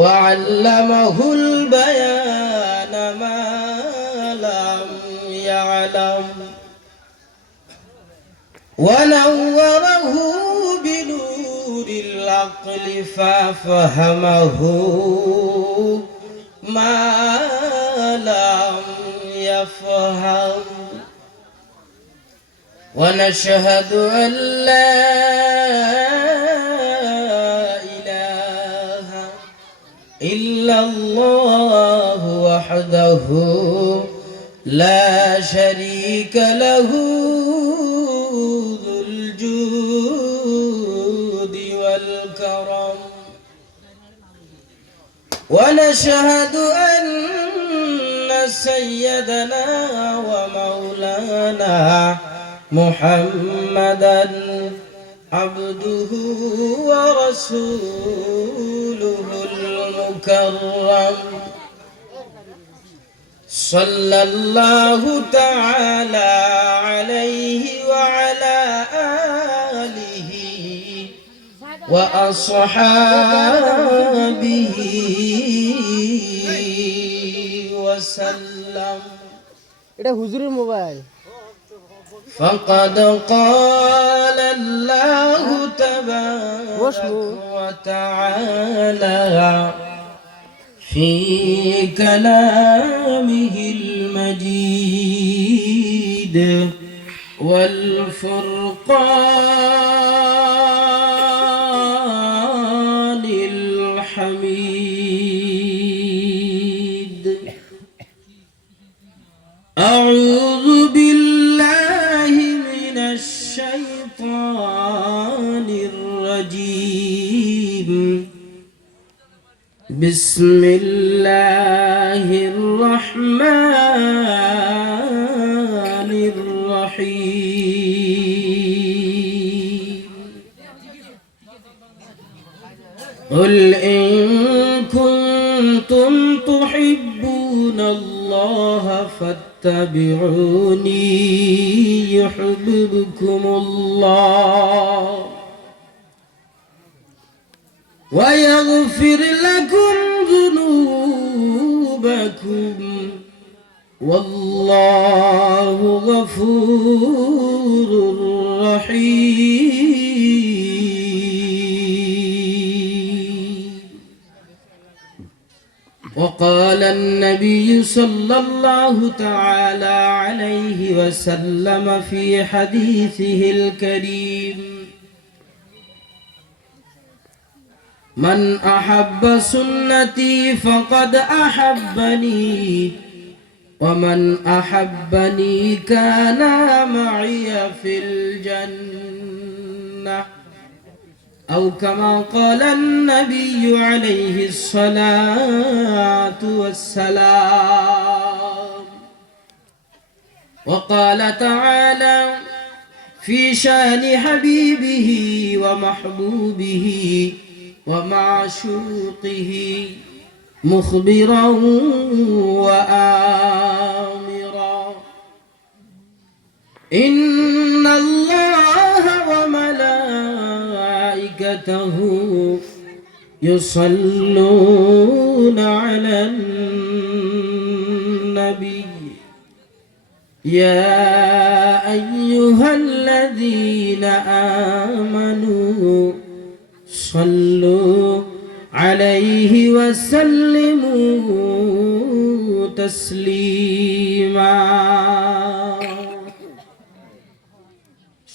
وعلمه البيان ما لم يعلم ونوره بنور العقل ففهمه ما لم يفهم ونشهد أن لا إله إلا الله وحده لا شريك له ذو الجود والكرم ونشهد أن سيدنا ومولانا محمدًا عبده ورسوله المكرم صلى الله تعالى عليه وعلى آله وأصحابه وسلم. এটা হুজুরের মোবাইল। فقد قال الله تبارك وتعالى في كلامه المجيد والفرقان الحميد. أعوذ بالله من الشيطان الرجيم. بسم الله الرحمن الرحيم. قل إن كنتم تحبون الله فاتبعوني يحببكم الله ويغفر لكم ذنوبكم والله غفور رحيم. وقال النبي صلى الله تعالى عليه وسلم في حديثه الكريم: من أحب سنتي فقد أحبني ومن أحبني كان معي في الجنة أو كما قال النبي عليه الصلاة والسلام. وقال تعالى في شان حبيبه ومحبوبه ومعشوقه مخبرا وآمرا: إن الله وملائكته يصلون على النبي يا أيها الذين آمنوا صلوا عليه وسلموا تسليما.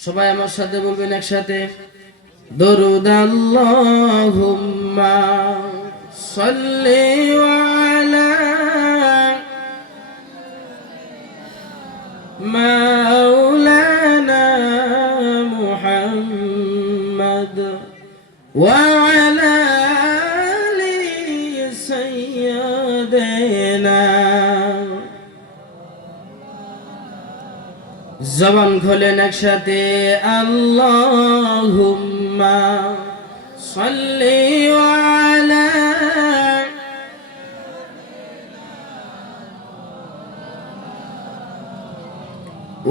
সবাই আমার সাথে বলবেন একসাথে: দরুদ আল্লাহুম্মা সাল্লি আলা মাওলানা মুহাম্মদ ওয়া আলা আলি সাইয়্যিদিনা। জবান খোলেন একসাথে: আল্লাহুম্মা সাল্লি আলা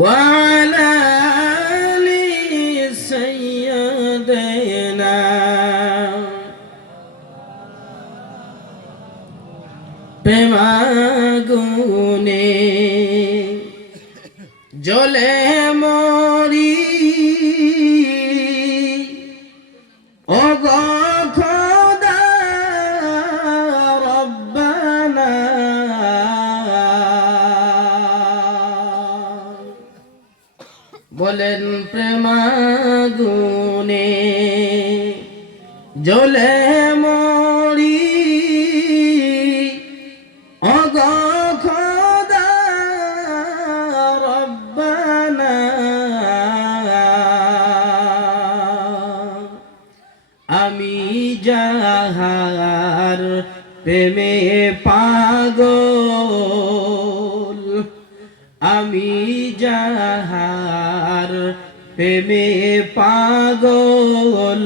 ওয়া আলা আলি সাইয়্যিদিনা না প্রেমাগুনে জ্বলে মরি ওগো খোদা রব্বানা বলেন প্রেমাগুনে জ্বলে মরি ওগো খোদা রব্বানা আমি যাহার প্রেমে পাগল আমি যাহার প্রেমে পাগল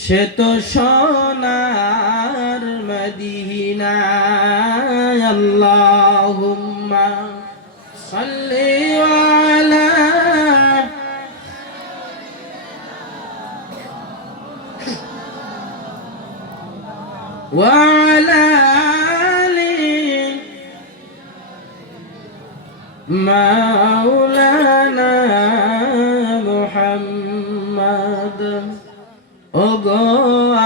সে তো সোনার মদিনা আল্লাহুম্মা সাল্লি আলা ওয়া আলা আলি মাওলানা মুহাম্মদ ওগো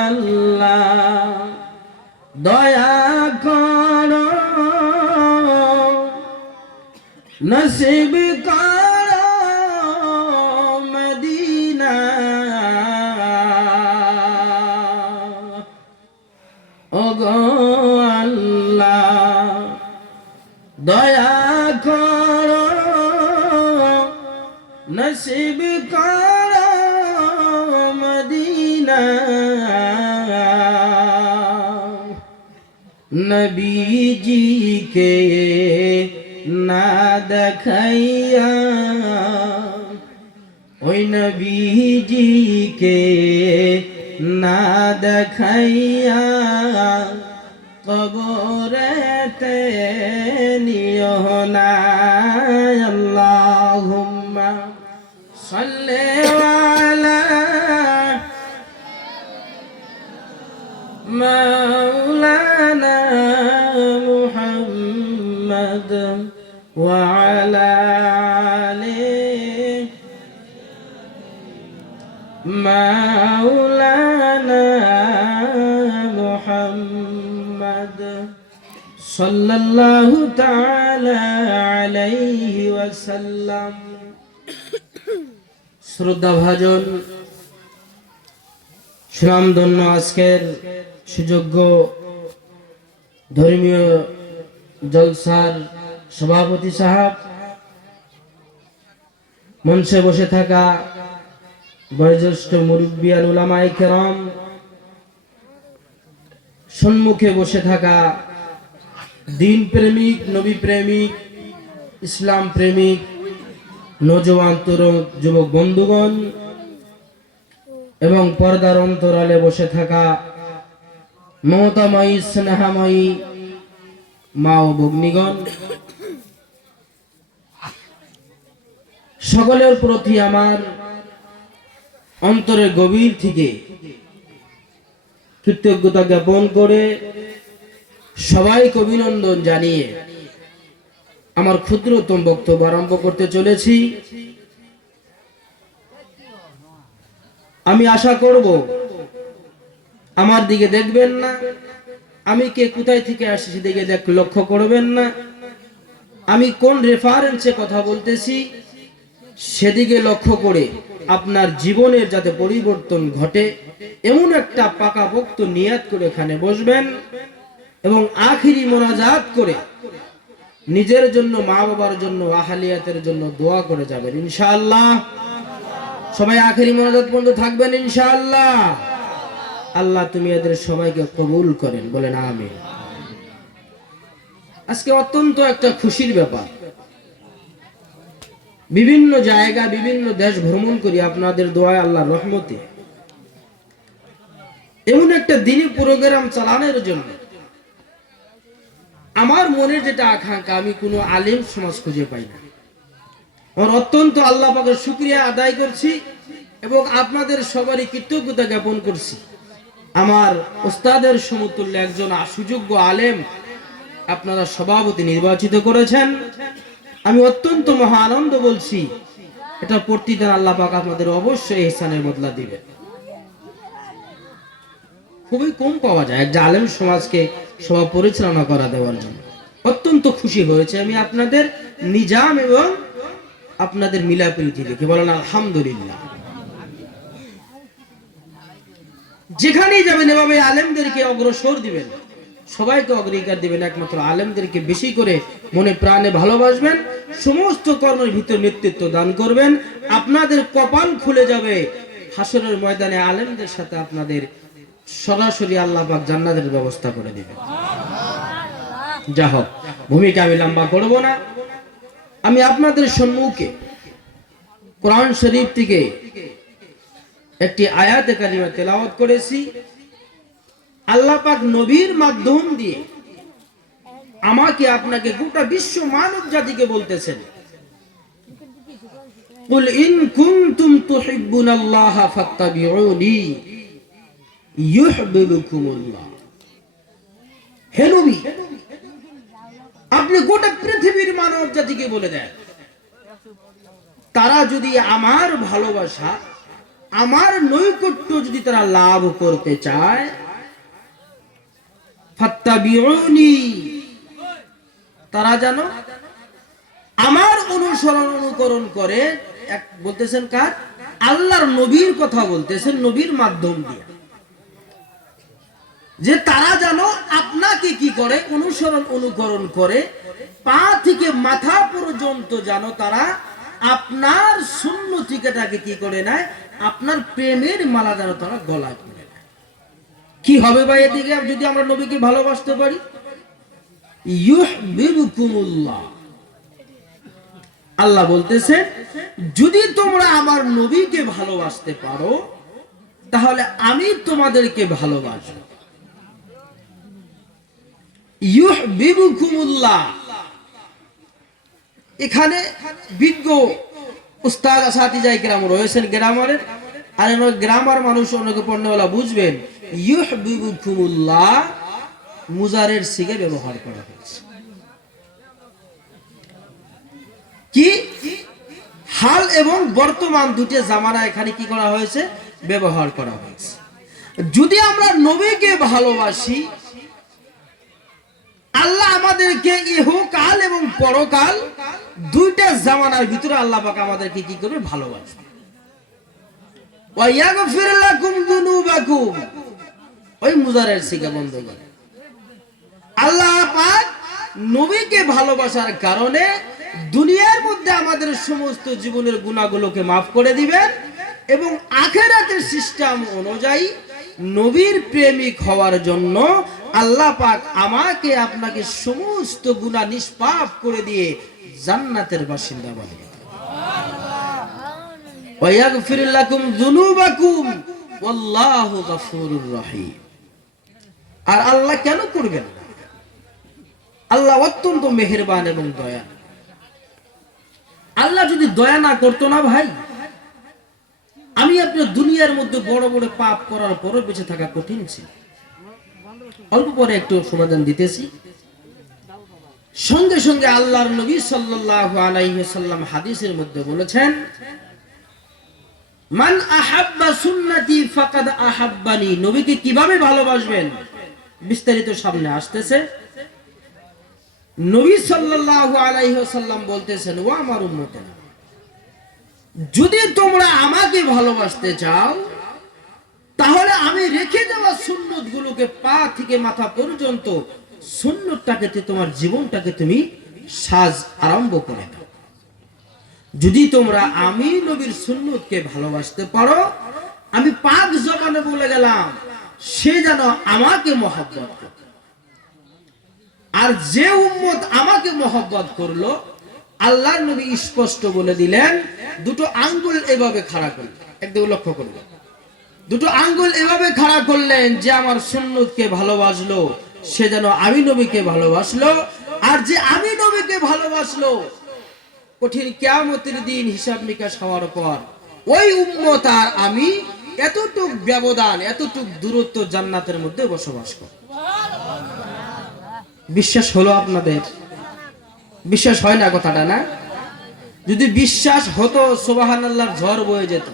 আল্লাহ দয়া করো নসিব করো মদিনা ওগো আল্লাহ দয়া করো নসিব করো মদিনা নবীজি কে না দেখাইয়া ওই নবীজি কে না দেখাইয়া কবরেতে নিও না আল্লাহুম্মা সাল্লি আলা মাওলানা মুহাম্মদ ওয়া আলা আলি মাওলানা মুহাম্মদ সাল্লাল্লাহু তাআলা আলাইহি ওয়াসাল্লাম। শ্রদ্ধাভাজন সুনামধন্য আজকের সুযোগ্য ধর্মীয় জলসার সভাপতি সাহেব, মঞ্চে বসে থাকা বয়োজ্যেষ্ঠ মুরব্বিয়ান উলামায়ে কেরাম, সম্মুখে বসে থাকা দিন প্রেমিক, নবী প্রেমিক, ইসলাম প্রেমিক নওজোয়ান তরুণ যুবক বন্ধুগণ এবং পর্দার অন্তরালে বসে থাকা মমতাময়ী স্নেহাময়ী মা ও ভগ্নীগণ, সকলের প্রতি আমার অন্তরের গভীর থেকে কৃতজ্ঞতা জ্ঞাপন করে সবাইকে অভিনন্দন জানিয়ে আমার ক্ষুদ্রতম বক্তব্য আরম্ভ করতে চলেছি। আমি আশা করব আমার দিকে দেখবেন না, আমি কে কোথায় থেকে আসছি সেদিকে লক্ষ্য করবেন না, আমি কোন রেফারেন্সে কথা বলতেছি সেদিকে লক্ষ্য করে আপনার জীবনের যাতে পরিবর্তন ঘটে এমন একটা পাকাপোক্ত নিয়াত করে এখানে বসবেন এবং আখিরি মোনাজাত করে নিজের জন্য, মা বাবার জন্য, আহলিয়াতের জন্য দোয়া করে যাবেন ইনশাআল্লাহ। সবাই আখিরি মোনাজাত পর্যন্ত থাকবেন ইনশাআল্লাহ। আল্লাহ তুমি এদের সবাইকে কবুল করেন, বলেন আমিন। আজকে অত্যন্ত একটা খুশির ব্যাপার, বিভিন্ন জায়গা বিভিন্ন দেশ ভ্রমণ করি আপনাদের দোয়ায় আল্লাহর রহমতে। এমন একটা দিনই প্রোগ্রাম চালানোর জন্য আমার মনের যেটা আকাঙ্ক্ষা, আমি কোনো আলেম সমাজ খুঁজে পাই না। আমার অত্যন্ত আল্লাহ পাকের শুকরিয়া আদায় করছি এবং আপনাদের সবারই কৃতজ্ঞতা জ্ঞাপন করছি। আমার ওস্তাদের সমতুল্য একজন সুযোগ্য আলেম আপনারা সভাপতি নির্বাচিত করেছেন। আমি অত্যন্ত মহা আনন্দ বলছি, এটা প্রতিদিন আল্লাহ পাক আপনাদের অবশ্যই ইহসানের বদলা দিবে। খুবই কম পাওয়া যায় এক আলেম সমাজকে সভা পরিচালনা করা দেওয়ার জন্য। অত্যন্ত খুশি হয়েছে আমি আপনাদের নিজাম এবং আপনাদের মিলাপ্রীতি দেখে। বলেন আলহামদুলিল্লাহ। যেখানেই যাবেন এভাবে আলেমদেরকে অগ্রসর দিবেন, সবাইকে অগ্রাধিকার দিবেন, একমাত্র আলেমদেরকে বেশি করে মনে প্রাণে ভালোবাসবেন, সমস্ত কর্মের ভিতর নেতৃত্ব দান করবেন। আপনাদের কপাল খুলে যাবে, হাসরের ময়দানে আলেমদের সাথে আপনাদের সরাসরি আল্লাহ পাক জান্নাতের ব্যবস্থা করে দিবেন। যা হোক, ভূমিকা আমি লম্বা করব না। আমি আপনাদের সম্মুখে কোরআন শরীফ থেকে একটি আয়াতে কারিমা তেলাওয়াত করেছি। আল্লাহ পাক নবীর মাধ্যম দিয়ে আমাকে আপনাকে গোটা বিশ্ব মানব জাতিকে বলতেছেন, কুল ইন কুনতুম তুহিব্বুনাল্লাহা ফাত্তাবিউনি ইউহিব্বুকুমুল্লাহ। হে নবী, আপনি গোটা পৃথিবীর মানব জাতিকে বলে দেন, তারা যদি আমার ভালোবাসা, আমার নৈকট্য যদি তারা লাভ করতে চায়, ফাত্তাবিউনি, তারা যেন আমার অনুকরণ করে। এক বলতেছেন কার? আল্লাহর নবীর কথা বলতেছেন, নবীর মাধ্যম দিয়ে, যে তারা যেন আপনাকে কি করে? অনুকরণ করে, পা থেকে মাথা পর্যন্ত যেন তারা আপনার সুন্নতিটাকে কি করে নেয়, আপনার প্রেমের মালা যেন তারা গলায় পরে নেয়। কি হবে ভাই এদিকে যদি আমরা নবীকে ভালোবাসতে পারি? ইউহিব্বুকুমুল্লাহ। আল্লাহ বলতেছেন, যদি তোমরা আমার নবীকে ভালোবাসতে পারো তাহলে আমি তোমাদেরকে ভালোবাসবো। ইউহিব্বুকুমুল্লাহ, এখানে বিজ্ঞ উস্তাদ সাথীজাই কেরাম রয়েছেন গ্রামারের, আর গ্রামার মানুষ অনেকে পণ্যওয়ালা বুঝবেন। ইউহিব্বুকুমুল্লাহ মুজারের সিগে ব্যবহার করা হয়েছে। কি হাল এবং বর্তমান দুটি জামানা এখানে কি করা হয়েছে? ব্যবহার করা হয়েছে। যদি আমরা নবীকে ভালোবাসি, আল্লাহ আমাদেরকে ইহকাল এবং পরকাল দুইটা জামানার ভিতরে আল্লাহ পাক আমাদেরকে কি করবে? ভালোবাসবে। ওয়া ইয়াগফির লাকুম যুনুবাকুম, ওই মুজারের সিগা বন্ধ করে আল্লাহ পাক নবীকে ভালোবাসার কারণে দুনিয়ার মধ্যে আমাদের সমস্ত জীবনের গুনাহগুলোকে মাফ করে দিবেন এবং আখিরাতের সিস্টেম অনুযায়ী নবীর প্রেমিক হওয়ার জন্য আল্লাহ পাক আমাকে আপনাকে সমস্ত গুনাহ নিষ্পাপ করে দিয়ে জান্নাতের বাসিন্দা বানিয়ে দেবেন। ওয়া ইয়াগফির লাকুম যুনুবাকুম ওয়াল্লাহু গফুরুর রহিম। আর আল্লাহ কেন করবেন না? আল্লাহ অত্যন্ত মেহেরবান এবং দয়া। আল্লাহ যদি দয়া না করতো না ভাই, আমি আপনার দুনিয়ার মধ্যে বড় বড় পাপ করার পরও বেঁচে থাকা কঠিন ছিল। অল্প পরে একটু সমাধান দিতেছি। সঙ্গে সঙ্গে আল্লাহর নবী সাল্লাল্লাহু আলাইহি ওয়াসাল্লাম হাদিসের মধ্যে বলেছেন, মান আহাব্বা সুন্নতি ফাকাদ আহাব্বানি। নবীকে কিভাবে ভালোবাসবেন বিস্তারিত সামনে আসতেছে। নবী সাল্লাল্লাহু আলাইহি ওয়াসাল্লাম বলতেছেন, ও আমার উম্মতেরা, যদি তোমরা আমাকে ভালোবাসতে চাও তাহলে আমি রেখে দেওয়া সুন্নতগুলোকে পা থেকে মাথা পর্যন্ত সুন্নতটাকে তোমার জীবনটাকে তুমি সাজ আরম্ভ করে দাও। যদি তোমরা আমি নবীর সুন্নতকে ভালোবাসতে পারো, আমি পাক জবানে বলে গেলাম, সে যেন আমাকে মহব্বত করে। আর যে উম্মত আমাকে মহব্বত করলো, আল্লাহর নবী স্পষ্ট বলে দিলেন, দুটো আঙ্গুল এভাবে খাড়া করলেন, একদম লক্ষ্য করবেন, দুটো আঙ্গুল এভাবে খাড়া করলেন, যে আমার সুন্নতকে ভালোবাসলো সে যেন আমি নবীকে ভালোবাসলো। আর যে আমি নবীকে ভালোবাসলো, কঠিন কিয়ামতের দিন হিসাব নিকাশ হওয়ার পর ওই উম্মত আর আমি এতটুক ব্যবধান, এতটুক দূরত্ব জান্নাতের মধ্যে বসবাস করি। বিশ্বাস হলো আপনাদের? বিশ্বাস হয় না কথাটা, না? যদি বিশ্বাস হতো সুবহানাল্লাহর ঝড় বয়ে যেত।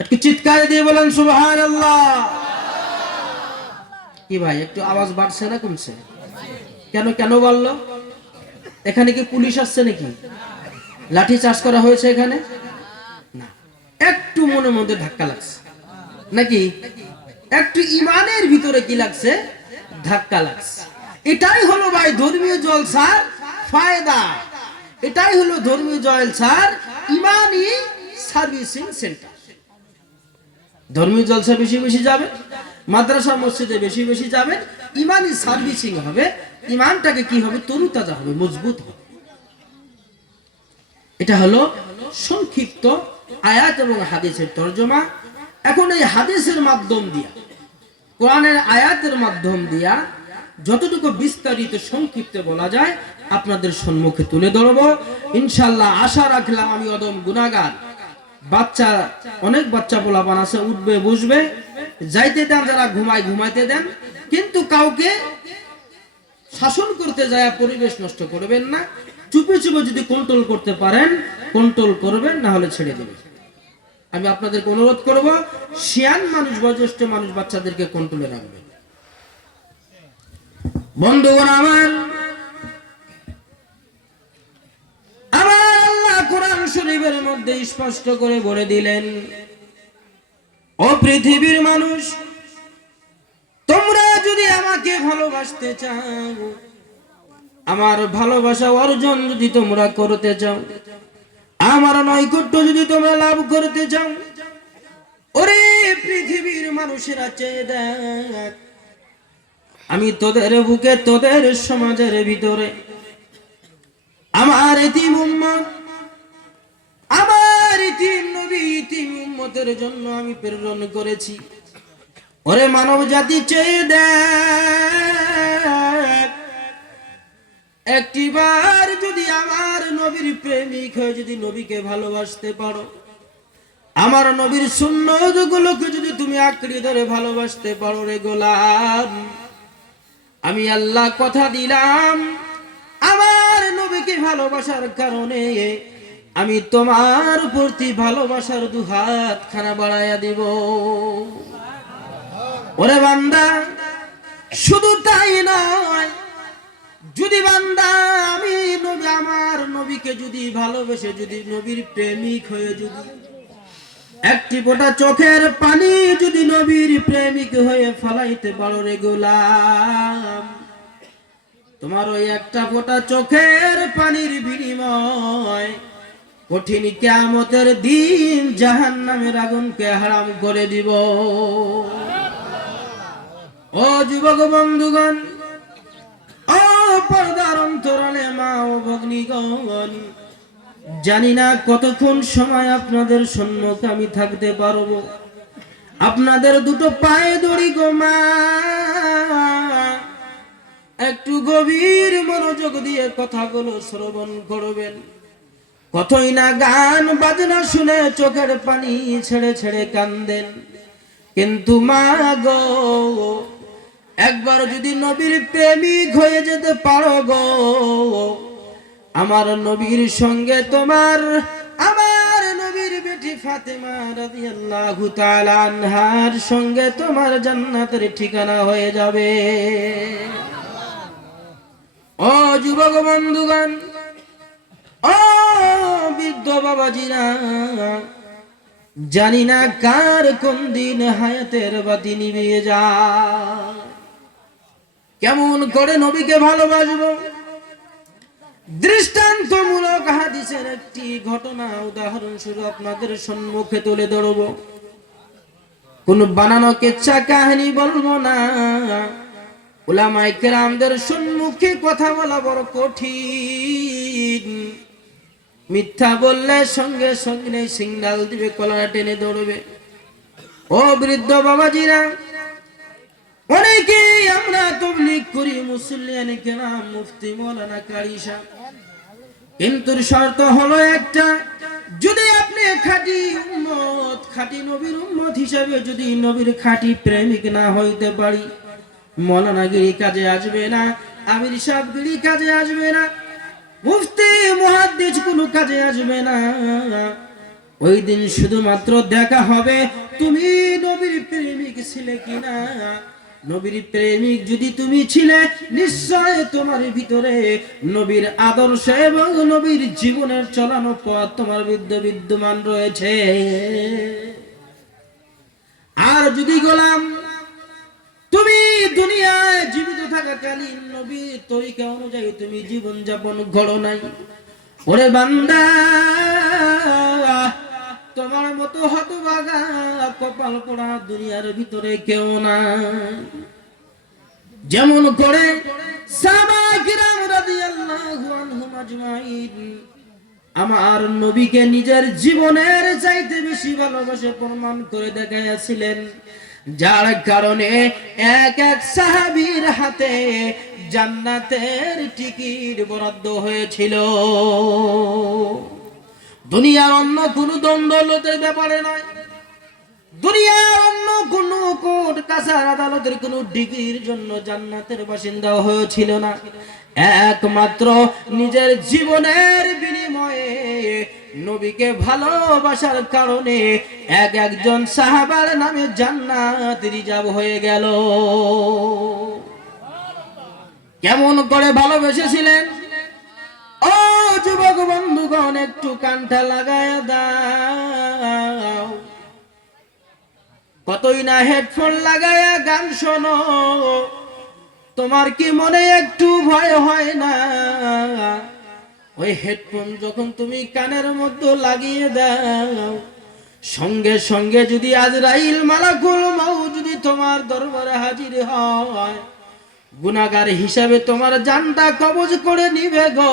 একটু চিৎকার দিয়ে বলেন সুবহানাল্লাহ। কি ভাই, একটু আওয়াজ বাড়ছে না কমছে? কেন কেন বাড়লো? এখানে কি পুলিশ আসছে নাকি? লাঠি চার্জ করা হয়েছে এখানে? না, একটু মনের মধ্যে ধাক্কা লাগছে নাকি? একটু ইমানের ভিতরে কি লাগছে? ধাক্কা লাগছে। এটাই হলো ভাই ধর্মীয় জলসার ফায়দা। এটাই হলো ধর্মীয় জলসার ইমানি সার্ভিসিং সেন্টার। ধর্মীয় জলসা বেশি বেশি যাবে, মাদ্রাসা মসজিদে বেশি বেশি যাবে, ইমানি সার্ভিসিং হবে, ইমানটাকে কি হবে? তরুতাজা হবে, মজবুত হবে। এটা হলো সংক্ষিপ্ত আয়াত এবং হাদিসের তরজমা। এখন এই হাদিসের মাধ্যম দিয়া, কোরআনের আয়াতের মাধ্যম দিয়া যতটুকু বিস্তারিত সংক্ষিপ্তে বলা যায় আপনাদের সম্মুখে তুলে ধরবো ইনশাআল্লাহ। আশা রাখলাম আমি অদম গুনাহগার, বাচ্চা অনেক বাচ্চা পোলাপান আছে, উঠবে বসবে, যাইতে দেন, যারা ঘুমায় ঘুমাইতে দেন, কিন্তু কাউকে শাসন করতে যায় পরিবেশ নষ্ট করবেন না। চুপে চুপে যদি কন্ট্রোল করতে পারেন কন্ট্রোল করবেন, না হলে ছেড়ে দেবেন। আমি আপনাদেরকে অনুরোধ করব, শিয়ান মানুষ, বয়োজ্যেষ্ঠ মানুষ, বাচ্চাদেরকে কন্ট্রোলে রাখবেন। বন্ধুগণ আমার, আল্লাহ কোরআন শরীফের মধ্যে স্পষ্ট করে বলে দিলেন, ও পৃথিবীর মানুষ, তোমরা যদি আমাকে ভালোবাসতে চাও, আমার ভালোবাসা অর্জন যদি তোমরা করতে চাও, আমার নৈকট্য যদি তোমরা লাভ করতে চাও, ওরে পৃথিবীর মানুষেরা চেয়ে দেখ, আমি তোদের বুকে, তোদের সমাজের ভিতরে আমার এতিম উম্মত, আমার এতিম নবী, এতিম উম্মতের জন্য আমি প্রেরণ করেছি। ওরে মানব জাতি চেয়ে দেখ, একটিবার যদি আমার নবীর প্রেমিক হয়ে যদি নবীকে ভালোবাসতে পারো, আমার নবীর সুন্নতগুলোকে যদি তুমি আঁকড়ে ধরে ভালোবাসতে পারো, রে গোলাম, আমি আল্লাহ কথা দিলাম, আমার নবীকে ভালোবাসার কারণে আমি তোমার প্রতি ভালোবাসার দুহাত খানা বাড়াইয়া দিব। ওরে বান্দা, শুধু তাই নয়, যদি বান্দা আমি নবী, আমার নবীকে যদি ভালোবেসে, যদি নবীর প্রেমিক হয়ে যদি একটি ফোঁটা চোখের পানি যদি নবীর প্রেমিক হয়ে ফলাইতে পারো, রে গোলাম, তোমার ওই একটা ফোঁটা চোখের পানির বিনিময় কঠিন কিয়ামতের দিন জাহান্নামের আগুনকে হারাম করে দিব। ও যুবক বন্ধুগণ, ও পর্দার অন্তরালে মা ও ভগ্নীগণ, জানি না কতক্ষণ সময় আপনাদের সম্মুখে আমি থাকতে পারবো। আপনাদের দুটো পায়ে দড়ি গো মা, একটু গভীর মনোযোগ দিয়ে কথাগুলো শ্রবণ করবেন। কতই না গান বাজনা শুনে চোখের পানি ছেড়ে ছেড়ে কান্দেন, কিন্তু মা গো, একবার যদি নবীর প্রেমিক হয়ে যেতে পারো গো, আমার নবীর সঙ্গে তোমার, আমার নবীর বেটি ফাতেমা রাদিয়াল্লাহু তাআলা আনহার সঙ্গে তোমার জান্নাতের ঠিকানা হয়ে যাবে। ও যুবক বন্ধুগণ, ও বৃদ্ধ বাবাজিরা, জানি না কার কোন দিন হায়াতের বাতি নিভিয়ে যায়। কেমন করে নবীকে ভালোবাসবো? দৃষ্টান্তমূলক হাদিসের একটি ঘটনা উদাহরণস্বরূপ আপনাদের সম্মুখে তুলে ধরব। কোন বানানো কেচ্ছা কাহিনী বলবো না। উলামায়ে কেরামদের সম্মুখে কথা বলা বড় কঠিন। মিথ্যা বললে সঙ্গে সঙ্গে সিগন্যাল দিবে, কলার টেনে ধরবে। ও বৃদ্ধ বাবাজিরা, অনেকেই আমরা তাবলীগ করি, মুসল্লিয়ানে কেরাম, মুফতি, মাওলানা, কারি সাহেব, কিন্তু শর্ত হলো একটা, যদি আপনি খাঁটি উম্মত, খাঁটি নবীর উম্মত হিসাবে যদি নবীর খাঁটি প্রেমিক না হইতে পারি, মৌলানাগিরি কাজে আসবে না, আমির সাহেবগিরি কাজে আসবে না, মুফতি মুহাদ্দিস কোনো কাজে আসবে না। ওই দিন শুধুমাত্র দেখা হবে তুমি নবীর প্রেমিক ছিলে কিনা। নবীর প্রেমিক যদি তুমি ছিলে, নিশ্চয় তোমার ভিতরে নবীর আদর্শ এবং নবীর জীবনের চলানো পথ তোমার বিদ্যমান রয়েছে। আর যদি গোলাম তুমি দুনিয়ায় জীবিত থাকাকালীন নবীর তরিকা অনুযায়ী তুমি জীবন যাপন করো নাই, ওরে বান্দা, তোমার মতো হতভাগা কপাল পোড়া দুনিয়ার ভিতরে কেউ না। যেমন করে সাহাবায়ে কিরাম রাদিয়াল্লাহু আনহুম আজমাইন আমার নবীকে নিজের জীবনের চাইতে বেশি ভালোবাসে প্রমাণ করে দেখাইয়াছিলেন, যার কারণে এক এক সাহাবীর হাতে জান্নাতের টিকিট বরাদ্দ হয়েছিল। দুনিয়ার অন্য কোনো দ্বন্দ্বের ব্যাপারে নয়, দুনিয়ার অন্য কোনো কোর্ট কাছার আদালতের কোনো ডিগ্রির জন্য জান্নাতের বাসিন্দা হয়েছিল না। একমাত্র নিজের জীবনের বিনিময়ে নবীকে ভালোবাসার কারণে একজন সাহাবার নামে জান্নাত রিজার্ভ হয়ে গেল। কেমন করে ভালোবেসেছিলেন? ও যুবক বন্ধুগণ, একটু কানটা লাগায়া দাও, কতই না হেডফোন লাগায়া গান শোনো, তোমার কি মনে একটু ভয় হয় না? ওই হেডফোন যখন তুমি কানের মধ্যে লাগিয়ে দাও, সঙ্গে সঙ্গে যদি আজরাইল মালাকুল মউত যদি তোমার দরবারে হাজির হয়, গুনাহগার হিসাবে তোমার জানটা কবজ করে নিবে গো,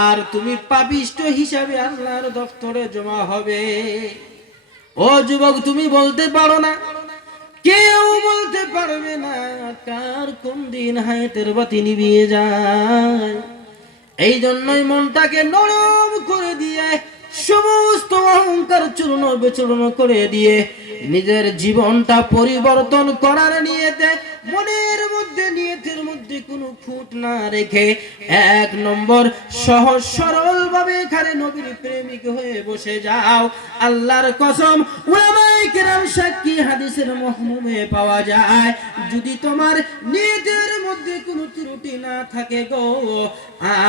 আর তুমি পাপিষ্ঠ হিসাবে আল্লাহর দফতরে জমা হবে। ও যুবক, তুমি বলতে পারো না, কেউ বলতে পারবে না কার কোন দিন হায়াতের বাতি নিভিয়ে যায়। এই জন্যই মনটাকে নরম করে দিয়ে, সমস্ত অহংকার চূর্ণ বিচূর্ণ করে দিয়ে নিজের জীবনটা পরিবর্তন করার নিয়তে, মনের মধ্যে নিয়তের মধ্যে কোনো খুঁত না রেখে এক নম্বর সহজ সরল ভাবে এখানে নবীর প্রেমিক হয়ে বসে যাও। আল্লাহর কসম, উলামায়ে কেরাম সাক্ষী, হাদিসের মহমুমে পাওয়া যায়, যদি তোমার নিয়তের মধ্যে কোনো ত্রুটি না থাকে গো,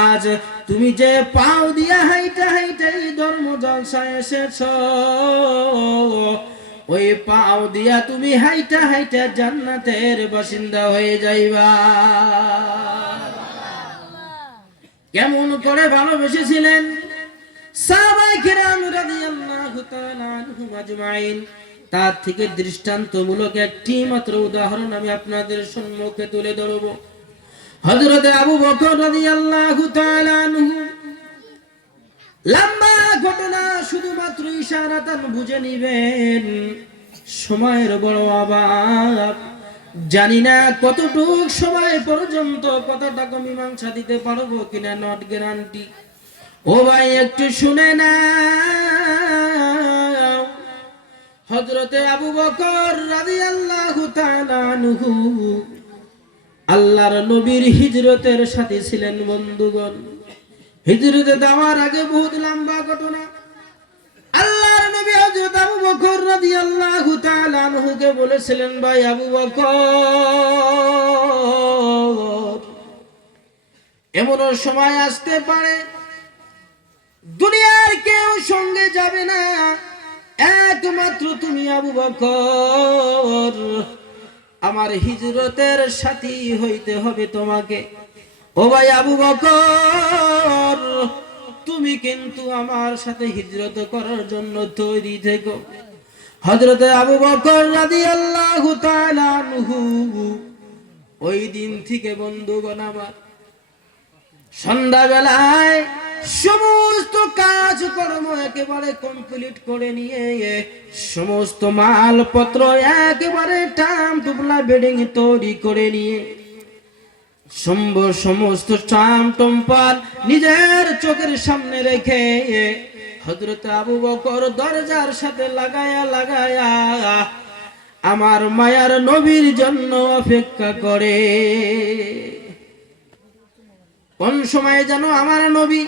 আজ তুমি যে পাও দিয়া হাইটা হাইটা এই ধর্ম জলসায় এসেছো, ওই পাও দিয়া তুমি হাইটা হাইটা জান্নাতের বাসিন্দা হয়ে যাইবা। কেমন করে ভালোবেসেছিলেন সাহাবায়ে কিরাম রাদিয়াল্লাহু তাআলা আনহুম আজমাইন, তার থেকে দৃষ্টান্তমূলক একটি মাত্র উদাহরণ আমি আপনাদের সম্মুখে তুলে ধরব। হযরত আবু বকর রাদিয়াল্লাহু তাআলা আনহু, লম্বা ঘটনা, শুধুমাত্র ইশারাতান বুঝে নিবেন, সময়ের বড় অভাব, জানি না কতটুক সময় পর্যন্ত কথাটা মীমাংসা দিতে পারবো কিনা, নট গ্যারান্টি। ও ভাই, একটু শুনে না। হযরতে আবু বকর রাদিয়াল্লাহু তাআলা আনহু আল্লাহর নবীর হিজরতের সাথে ছিলেন বন্ধুগণ। হিজরতে যাওয়ার আগে বহুত লম্বা ঘটনা। আল্লাহর নবী হযরত আবু বকর রাদিয়াল্লাহু তাআলা আনহুকে বলেছিলেন, ভাই আবু বকর, এমন সময় আসতে পারে দুনিয়ার কেউ সঙ্গে যাবে না, একমাত্র তুমি আবু বকর, আমার হিজরতের সাথী হইতে হবে তোমাকে। ও ভাই আবু বকর, তুমি কিন্তু আমার সাথে হিজরত করার জন্য তৈরি থেকো। হযরত আবু বকর রাদিয়াল্লাহু তাআলা আনহু ওই দিন থেকে বন্ধুগণ আমার সন্ধ্যাবেলায় সমস্ত কাজকর্ম একেবারে কমপ্লিট করে নিয়ে, সমস্ত মালপত্র একেবারে টাম টুপলা বেডিং তৈরি করে নিয়ে, সমস্ত চাম টম্পাল নিজের চোখের সামনে রেখে হযরত আবু বকর দরজার সাথে লাগায়া লাগায়া আমার মায়ার নবীর জন্য অপেক্ষা করে। কোন সময় যেন আমার নবী,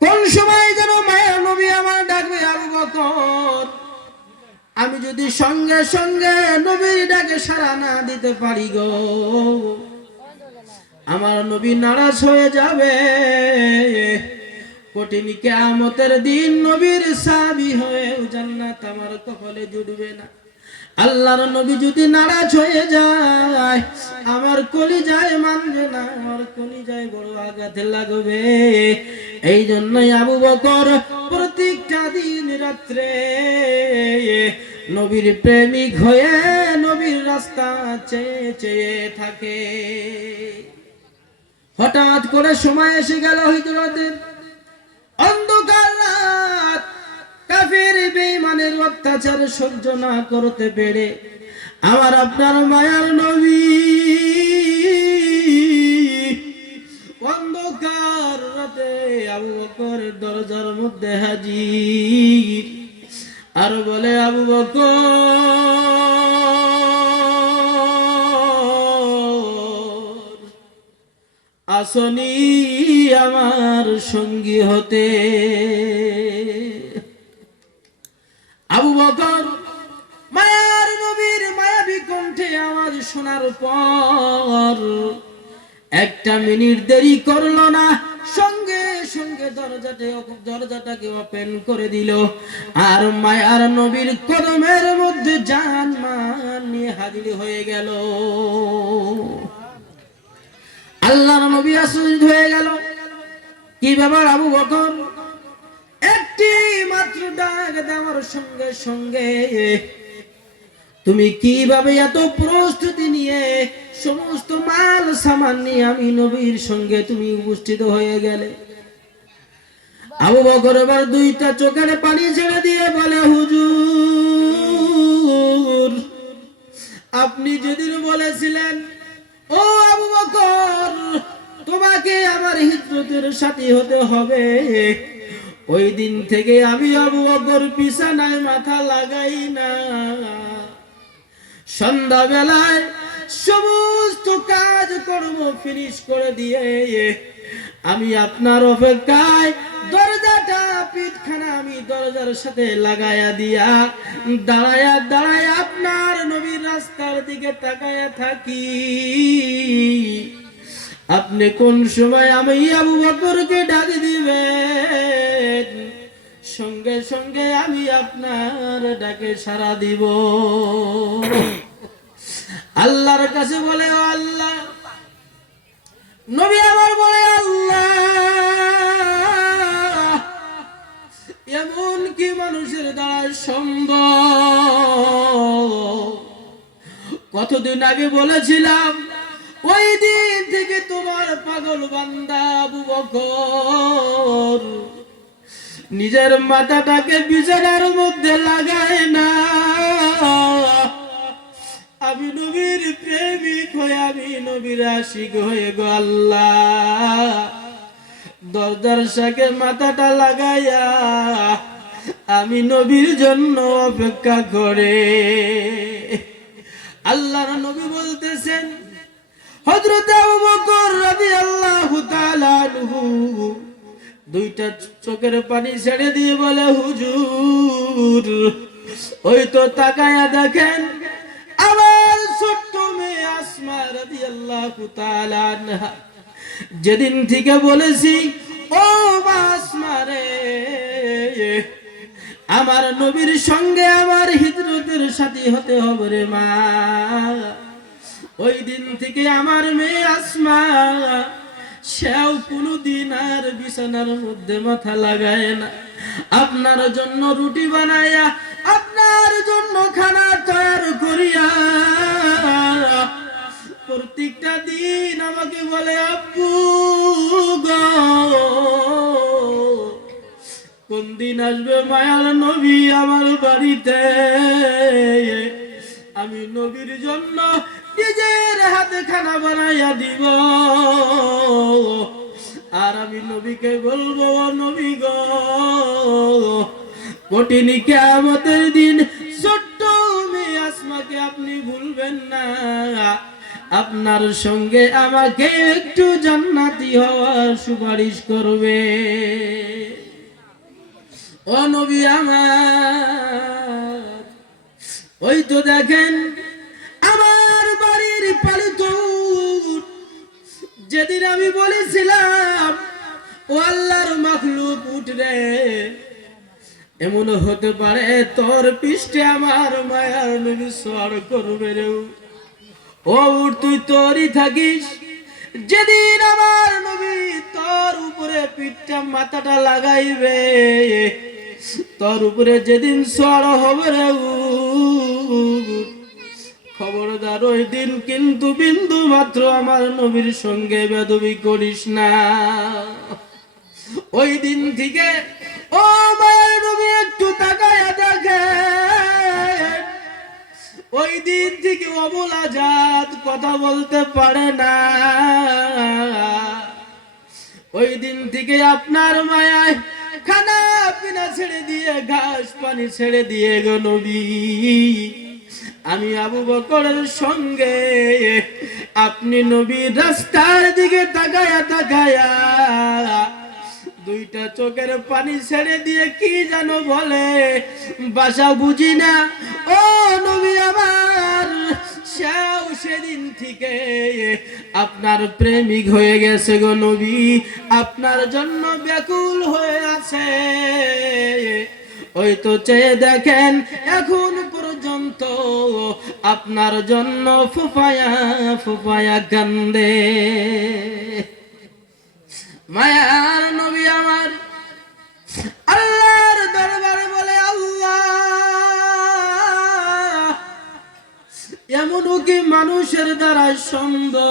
কোন সময় যেন মায়ার নবী আমার ডাকবে, আবু বকর। আমি যদি সঙ্গে সঙ্গে নবীর ডাকে সাড়া না দিতে পারি গো, আমার নবী নারাজ হয়ে যাবে। কঠিন কিয়ামতের দিন নবীর সাহাবী হয়ে জান্নাত আমার কপালে জুটবে না। আল্লাহর নবী যদি নারাজ হয়ে যায়, আমার কলিজায় মানবে না, আমার কলিজায় বড় আঘাত লাগবে। এই জন্যই আবু বকর প্রত্যেকটা দিন রাত্রে নবীর প্রেমিক হয়ে নবীর রাস্তা চেয়ে চেয়ে থাকে। হঠাৎ করে সময় এসে গেল হিজরতের, অন্ধকার রাত, কাফের বেঈমানের অত্যাচার সহ্য না করতে পেরে আমার আপনার মায়ার নবী অন্ধকার রাতে আবু বকরের দরজার মধ্যে হাজির, আর বলে, আবু বকর আসনি আমার সঙ্গী হতে। আবু বকর মায়ার নবীর মায়াবী কণ্ঠে আওয়াজ শোনার পর একটা মিনিট দেরি করলো না, সঙ্গে সঙ্গে দরজাটাকে ওপেন করে দিল, আর মায়ার নবীর কদমের মধ্যে জান মান নিয়ে হাজির হয়ে গেল। আল্লাহর নবী আশ্চর্য হয়ে গেল, কি ব্যাপার আবু বকর? একটি মাত্র ডাক দেওয়ার সঙ্গে সঙ্গে তুমি কিভাবে এত প্রস্তুতি নিয়ে সমস্ত মাল সামান নিয়ে আমি নবীর সঙ্গে তুমি উপস্থিত হয়ে গেলে? আবু বকর এবার দুইটা চোখের পানি ছেড়ে দিয়ে বলে, হুজুর আপনি যেদিন বলেছিলেন, ও আবু বকর তোমাকে আমার হিজরতের সাথী হতে হবে, ওই দিন থেকে আমি আবু বকর বিছানায় মাথা লাগাই না। সন্ধ্যা বেলায় সমস্ত কাজ কর্ম ফিনিশ করে দিয়ে আমি আপনার অপেক্ষায় দরজাটা পিঠখানা আমি দরজার সাথে লাগায়া দিয়া দাঁড়ায়া দাঁড়ায়া আপনার নবীর রাস্তার দিকে তাকায়া থাকি। আপনি কোন সময় আমি আবু বকরকে ডাক দিবেন, সঙ্গে সঙ্গে আমি আপনার ডাকে সাড়া দিব। আল্লাহর কাছে বলে, ও আল্লাহ, নবী আমার বলে, আল্লাহ এমন কি মানুষের দ্বারা সম্ভব? কতদিন আগে বলেছিলাম, ওই দিন থেকে তোমার পাগল বান্দা আবু বকর নিজের মাথাটাকে বিছানার মধ্যে লাগায় না। আমি নবীর প্রেমিক হয়ে, আমি নবীর আশিক হয়ে গো আল্লাহ দরজার সাথে মাথাটা লাগাইয়া আমি নবীর জন্য অপেক্ষা করে। আল্লাহর নবী বলতেছেন, হযরত আবু বকর রাদিয়াল্লাহু তাআলা আনহু দুইটা চোখের পানি ছেড়ে দিয়ে বলে, হুজুর ওই তো তাকায়া দেখেন আমার ছোট্ট মেয়ে আসমা রাদিয়াল্লাহু তাআলা আনহা। যেদিন থেকে বলেছি, ও মা আসমা রে, আমার নবীর সঙ্গে আমার হিজরতের সাথী হতে হবে রে মা, ওই দিন থেকে আমার মেয়ে আসমা সেও কোনদিন আর বিছানার মধ্যে মাথা লাগায় না। আপনার জন্য রুটি বানায়া, আপনার জন্য খানা তৈরি করিয়া প্রত্যেকটা দিন আমাকে বলে, আব্বু গো কোন দিন আসবে মায়ার নবী আমার বাড়িতে, আমি নবীর জন্য নিজের হাতে খানা বানাইয়া দিব, আর আমি নবীকে বলবো, ও নবী গো, কঠিন কিয়ামতের দিন ছোট্ট মেয়ে আসমাকে আপনি ভুলবেন না, আপনার সঙ্গে আমাকে একটু জান্নাতি হওয়ার সুপারিশ করবে। ও নবী আমার, ওই তো দেখেন আমার বাড়ির পালিত উট, যেদিন আমি বলেছিলাম ও আল্লাহর মাখলুক উঠ রে, এমন হতে পারে তোর পৃষ্ঠে আমার মায়ার নবী সওয়ার করবে রে। ও উঠ তুই তোরই থাকিস, যেদিন আমার নবী তোর উপরে পিঠটা মাথাটা লাগাইবে, তোর উপরে যেদিন সওয়ার হবে রে উঠ, খবরদার ওই দিন কিন্তু বিন্দু মাত্র আমার নবীর সঙ্গে বেদবি করিস না। ওই দিন থেকে ও মায়ের নবী একটু তাকায়া দেখে, ওই দিন থেকে অবলা জাত কথা বলতে পারে না। ওই দিন থেকে আপনার মায়ায় খানা পিনা ছেড়ে দিয়ে, ঘাস পানি ছেড়ে দিয়ে গো নবী, আমি আবু বকরের সঙ্গে আপনি নবীর রাস্তার দিকে তাকায়া তাকায়া দুইটা চোখের পানি ছেড়ে দিয়ে কি জানো বলে, বাসা বুঝি না ও নবী আমার, সেদিন থেকে আপনার প্রেমিক হয়ে গেছে গো নবী, আপনার জন্য ব্যাকুল হয়ে আছে। ওই তো চেয়ে দেখেন এখন পর্যন্ত আপনার জন্য ফুফায়া ফুফায়া কান্দে। মায়ার নবী আমার আল্লাহর দরবারে বলে, আল্লাহ এমনও কি মানুষের দ্বারা সম্ভব,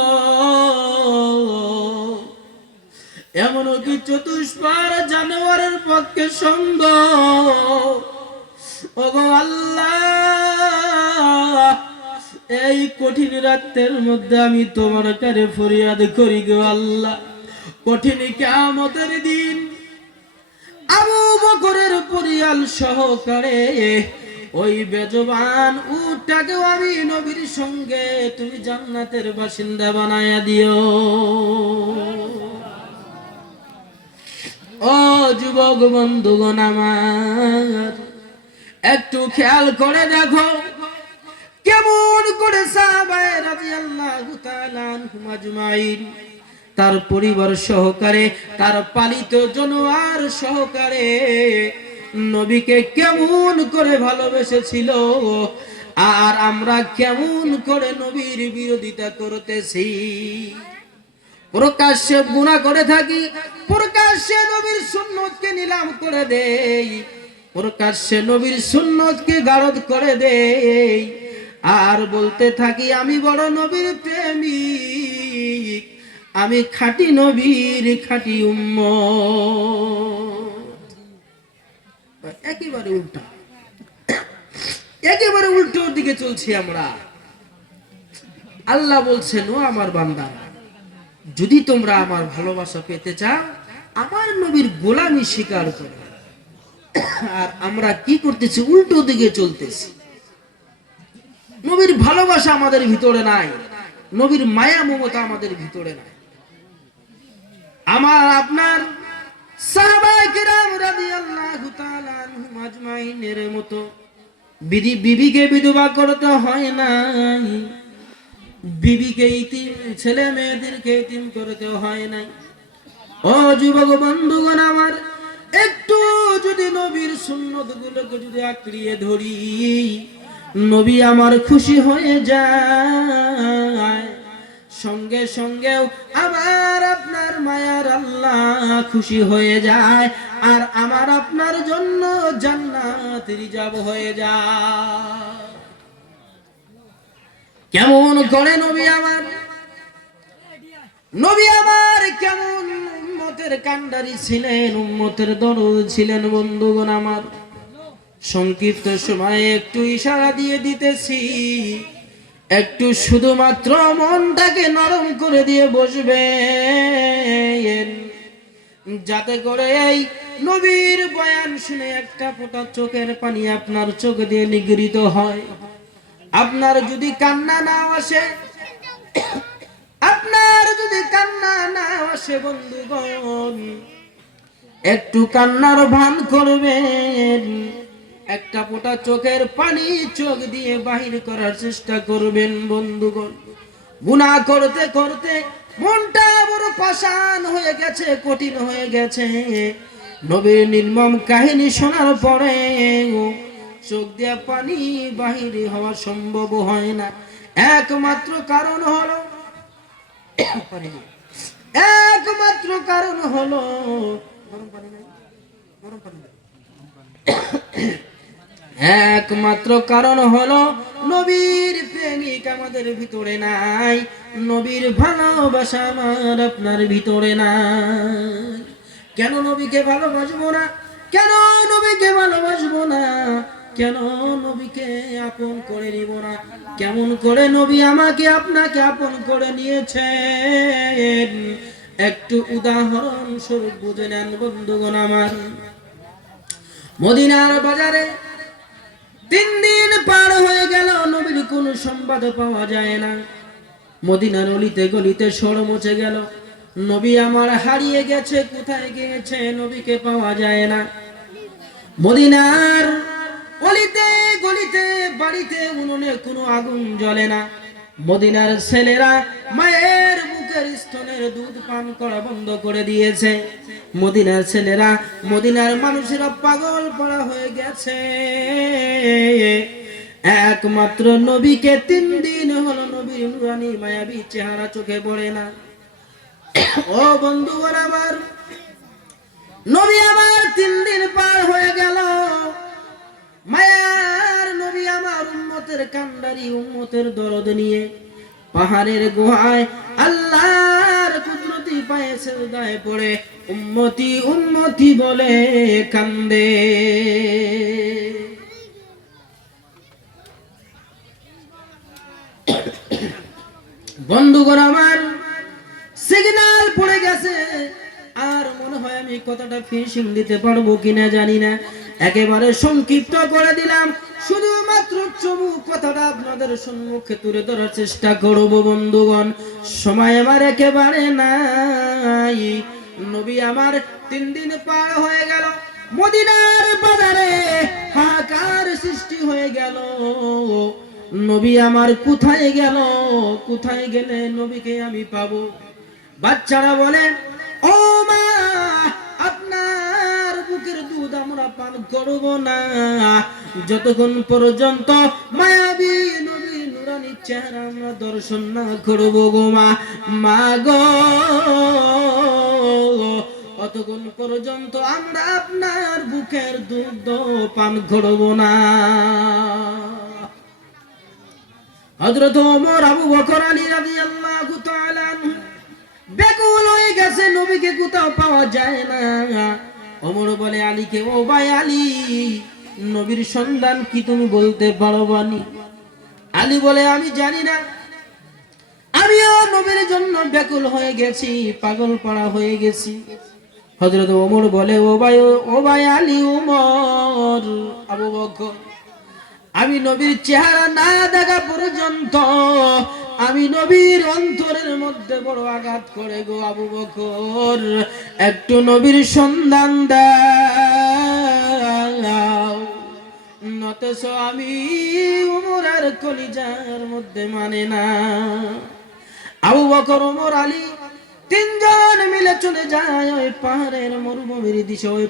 এমনও কি চতুষ্পার জানোয়ারের পক্ষে সম্ভব। ওগো আল্লাহ, এই কঠিন রাতের মধ্যে আমি তোমার কাছে ফরিয়াদ করি গো আল্লাহ, কঠিন কিয়ামতের দিন আবু বকরের পরিয়াল সহকারে ওই বেজবান উটটাকেও আমি নবীর সঙ্গে তুমি জান্নাতের বাসিন্দা বানায়া দিও। ও যুবক বন্ধুগণ আমার, একটু খেয়াল করে দেখো কেমন করে সাহাবায়ে রাদিয়াল্লাহু তাআলা আনহুম আজমাইন তার পরিবার সহকারে, তার পালিত জানোয়ার সহকারে নবীকে কেমন করে ভালোবেসেছিল, আর আমরা কেমন করে নবীর বিরোধিতা করতেছি। প্রকাশ্যে গুনাহ করে থাকি, প্রকাশ্যে নবীর সুন্নতকে নিলাম করে দেই, প্রকাশ্যে নবীর সুন্নতকে গারদ করে দেই, আর বলতে থাকি আমি বড় নবীর প্রেমিক, আমি খাঁটি নবীর খাঁটি উম্মত। একেবারে উল্টা, একেবারে উল্টোর দিকে চলছি আমরা। আল্লাহ বলছেন, ও আমার বান্দা, যদি তোমরা আমার ভালোবাসা পেতে চাও আমার নবীর গোলামি স্বীকার করো। আর আমরা কি করতেছি? উল্টো দিকে চলতেছি। নবীর ভালোবাসা আমাদের ভিতরে নাই, নবীর মায়া মমতা আমাদের ভিতরে নাই। আমার আপনার সাহাবায়ে কিরাম রাদিয়াল্লাহু তাআলা আনহুম আজমাইনের মতো বিবিকে বিধবা করতে হয় নাই, বিবিকে ইতিম, ছেলে মেয়েদেরকে ইতিম করতে হয় নাই। ও যুবক বন্ধুগণ আমার, একটু যদি নবীর সুন্নতগুলোকে যদি আঁকড়িয়ে ধরি, নবী আমার খুশি হয়ে যায়, সঙ্গে সঙ্গেও আমার আপনার মায়ার আল্লাহ খুশি হয়ে যায়, আর আমার আপনার জন্য জান্নাত রিজার্ভ হয়ে যায়। কেমন করে নবী আমার, নবী আমার কেমন উম্মতের কান্ডারি ছিলেন, উম্মতের দরদ ছিলেন। বন্ধুগণ আমার, সংক্ষিপ্ত সময়ে একটু ইশারা দিয়ে দিতেছি, একটু শুধুমাত্র মনটাকে নরম করে দিয়ে বসবেন। যাতে করে এই নবীর বয়ান শুনে একটা ফোঁটা চোখের পানি আপনার চোখ দিয়ে নিগৃহীত হয়। আপনার যদি কান্না না আসে, আপনার যদি কান্না না আসে বন্ধুগণ, একটু কান্নার ভান করবেন, একটা ফোঁটা চোখের পানি চোখ দিয়ে বাহির করার চেষ্টা করবেন বন্ধুগণ। গুনাহ করতে করতে মনটা বড় পাষাণ হয়ে গেছে, কঠিন হয়ে গেছে। নবীর নির্মম কাহিনী শোনার পরে চোখ দিয়ে পানি বাহির হওয়া সম্ভব হয় না। একমাত্র কারণ হলো একমাত্র কারণ হলো একমাত্র কারণ হলো নবীর প্রেমিক আমাদের ভিতরে নাই, নবীর ভালোবাসা আমার আপনার ভিতরে নাই। কেন নবীকে ভালোবাসবো না? কেন নবীকে ভালোবাসবো না? কেন নবীকে আপন করে নিব না? কেমন করে নবী আমাকে আপনাকে আপন করে নিয়েছেন, একটু উদাহরণ স্বরূপ বুঝে নেন বন্ধুগণ আমার। মদিনার বাজারে 3 দিন পার হয়ে গেল, নবীর কোনো সংবাদ পাওয়া যায় না। মদিনার অলিতে গলিতে সর মচে গেল, নবী আমার হারিয়ে গেছে, কোথায় গিয়েছে নবীকে পাওয়া যায় না। মদিনার অলিতে গলিতে বাড়িতে উনুনে কোনো আগুন জ্বলে না। মদিনার ছেলেরা মায়ের বুকের স্তনের দুধ পান করা বন্ধ করে দিয়েছে। মদিনার ছেলেরা, মদিনার মানুষেরা পাগল পড়া হয়ে গেছে। একমাত্র নবীকে 3 দিন হলো নবীর নুরানি মায়াবী চেহারা চোখে পড়ে না। ও বন্ধুগণ আমার, নবী আমার 3 দিন পার হয়ে গেল, মায়ার নবী আমার উম্মতের কান্ডারি, উম্মতের দরদ নিয়ে পাহাড়ের গুহায় আল্লাহর কুদরতি পায়ে সিজদায় পড়ে উম্মতি উম্মতি বলে কান্দে। বন্ধুগণ আমার, সিগন্যাল পড়ে গেছে, আর মনে হয় আমি কথাটা ফিনিশিং দিতে পারবো কিনা জানি না, একেবারে সংক্ষিপ্ত করে দিলাম। শুধুমাত্র চমু কথাটা আপনাদের সম্মুখে তুলে ধরার চেষ্টা করব বন্ধুগণ, সময় আমার একেবারে নাই। নবী আমার 3 দিন পার হয়ে গেল, মদিনার বাজারে হাহাকার সৃষ্টি হয়ে গেল। নবী আমার কোথায় গেল? কোথায় গেলে নবীকে আমি পাবো? বাচ্চারা বলে, ও মা, আপনার বুকের দুধ আমরা পান করব না যতক্ষণ পর্যন্ত মায়াবী নবীর নুরানি চেহারা আমরা দর্শন না করব গো মা। মা গো, অতক্ষণ পর্যন্ত আমরা আপনার বুকের দুধ পান করব না। হযরত ওমর, আবু বকর, আলী রাদিয়াল্লাহু তাআলা আনহু বেকুল হয়ে গেছে, নবীকে কোথাও পাওয়া যায় না। ওমর বলে আলীকে, ও ভাই আলী, নবীর সন্ধান কি তুমি বলতে পারবানি? আলী বলে, আমি জানি না, আমিও নবীর জন্য বেকুল হয়ে গেছি, পাগল পাড়া হয়ে গেছি। হযরত ওমর বলে, ও ভাই আলী, ওমর, আবু বকর, আমি নবীর চেহারা না দেখা পর্যন্ত আমি নবীর অন্তরের মধ্যে বড় আঘাত করে গো আবু বকর, একটু নবীর সন্ধান দাও। নতস আমি উমরের কলিজার মধ্যে মানে না। আবু বকর, ওমর, আলী 3 জন মিলে চলে যায় ওই পাহাড়ের মরুভূমির দিকে, ওই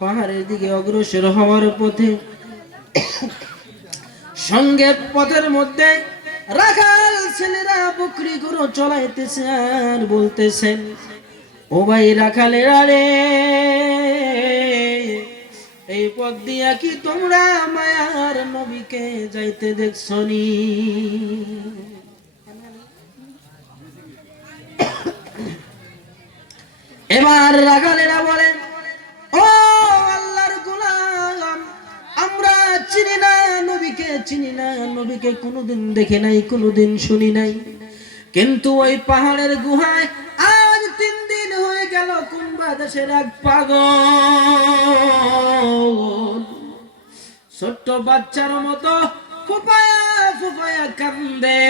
পাহাড়ের দিকে অগ্রসর হওয়ার পথে সঙ্গে পথের মধ্যে রাখাল ছেলেরা বকরি গরু চলাইতেছে আর বলতেছেন, ও ভাই রাখালেরা রে, এই পথ দিয়া কি তোমরা মায়ার নবীকে যাইতে দেখছনি? এবার রাখালেরা বলেন, ও আল্লাহর গোলাম, আমরা চিনি না নবীকে, চিনি না নবীকে, কোনোদিন দেখে নাই, কোনোদিন শুনি নাই, কিন্তু ওই পাহাড়ের গুহায় আজ 3 দিন হয়ে গেল কোন দেশের এক পাগল, ছোট্ট বাচ্চার মতো ফুপায়া ফুপায়া কান্দে,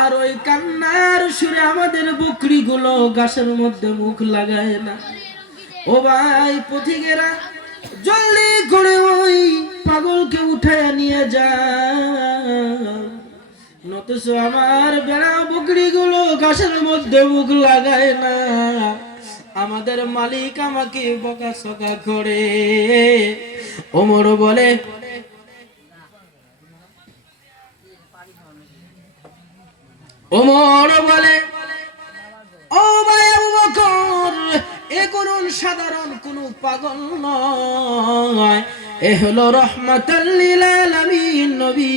আর ওই কান্নার সুরে আমাদের বকরিগুলো গাছের মধ্যে মুখ লাগায় না। ও ভাই পথিকেরা, জলদি করে ওই পাগলকে উঠায় নিয়ে যায়, নতুন আমার বেড়া বকরিগুলো গাছের মধ্যে মুখ লাগায় না। আমাদের মালিক আমাকে বকাঝকা করে। ওমর বলে, ও ভাই আবু বকর, এ কোন সাধারণ কোন পাগল নয়, এ হলো রহমাতাল লিল আলামিন নবী,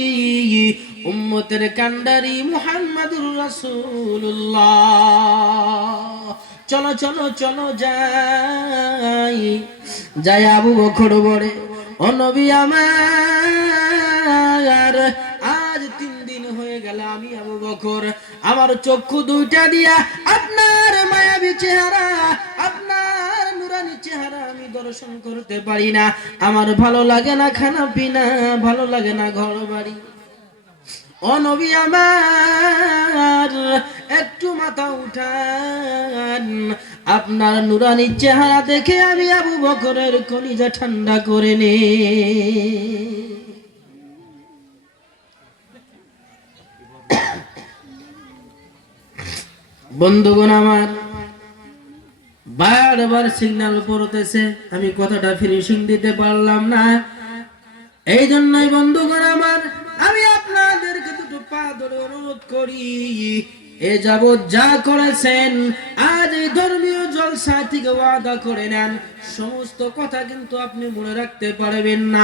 উম্মতের কান্ডারি মুহাম্মাদুর রাসূলুল্লাহ। চলো চলো চলো যাই যাই। আবু বকর বলে, ও নবী আমার, আজ 3 দিন হয়ে গেল আমি আবু বকর আমার চক্ষু দুইটা দিয়া আপনার মায়াবী চেহারা, আপনার নুরানি চেহারা আমি দর্শন করতে পারি না। আমার ভালো লাগে না খানা পিনা, ভালো লাগে না ঘর বাড়ি। ও নবী আমার, একটু মাথা উঠান, আপনার নুরানি চেহারা দেখে আমি আবু বকরের কলিজা ঠান্ডা করে নে। বন্ধুগণ আমার, বারবার সিগন্যাল পড়তেছে, আমি কথাটা ফিনিশিং দিতে পারলাম না। এই জন্যই বন্ধুগণ আমার, আমি আপনাদেরকে দুটো পা ধরে অনুরোধ করি, এ যাবৎ যা করেছেন আজ এই ধর্মীয় জলসা থেকে ওয়াদা করে নেন, সমস্ত কথা কিন্তু আপনি মনে রাখতে পারবেন না,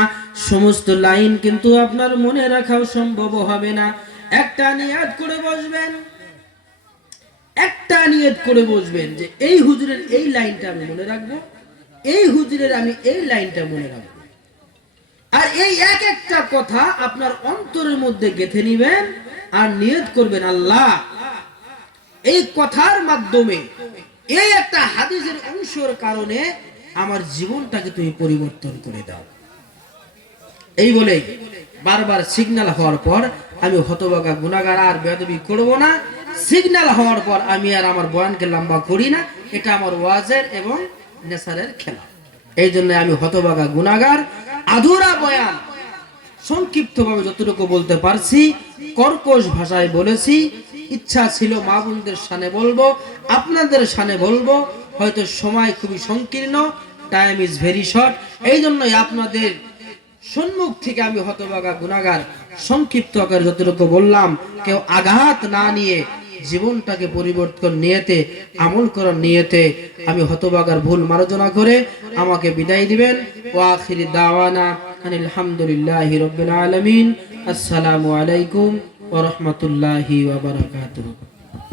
সমস্ত লাইন কিন্তু আপনার মনে রাখাও সম্ভব হবে না। একটা নিয়ত করে বসবেন, একটা নিয়ত করে বসবেন যে এই হুজুরের এই লাইনটা আমি মনে রাখবো, এই হুজুরের আমি এই লাইনটা মনে রাখবো। আর এই এক একটা কথা আপনার অন্তরের মধ্যে গেঁথে নিবেন আর নিয়ত করবেন, আল্লাহ এই কথার মাধ্যমে, এই একটা হাদিসের অংশের কারণে আমার জীবনটাকে তুমি পরিবর্তন করে দাও। এই বলে বারবার সিগন্যাল হওয়ার পর আমি হতভাগা গুনাহগার আর বেয়াদবি করব না। সিগন্যাল হওয়ার পর আমি আর আমার বয়ানকে লম্বা করি না, এটা আমার ওয়াজের এবং নেসারের খেলা। এই জন্য আমি হতভাগা গুনাহগার, আধুরা বয়ান সংক্ষিপ্তভাবে যতটুকু বলতে পারছি, কর্কশ ভাষায় বলেছি। ইচ্ছা ছিল মা বোনদের সামনে বলবো, আপনাদের সামনে বলবো, হয়তো সময় খুবই সংকীর্ণ, টাইম ইজ ভেরি শর্ট। এই জন্যই আপনাদের সম্মুখ থেকে আমি হতভাগা গুনাহগার সংক্ষিপ্ত আকারে যতটুকু বললাম, কেউ আঘাত না নিয়ে জীবনটাকে পরিবর্তন নিয়েতে, আমল করার নিয়েতে আমি হতভাগার ভুল মার্জনা করে আমাকে বিদায় দিবেন। ওয়া আখিরি দাওয়ানা আনিল হামদুলিল্লাহি রাব্বিল আলামিন। আসসালামু আলাইকুম ওয়া রাহমাতুল্লাহি ওয়া বারাকাতুহু।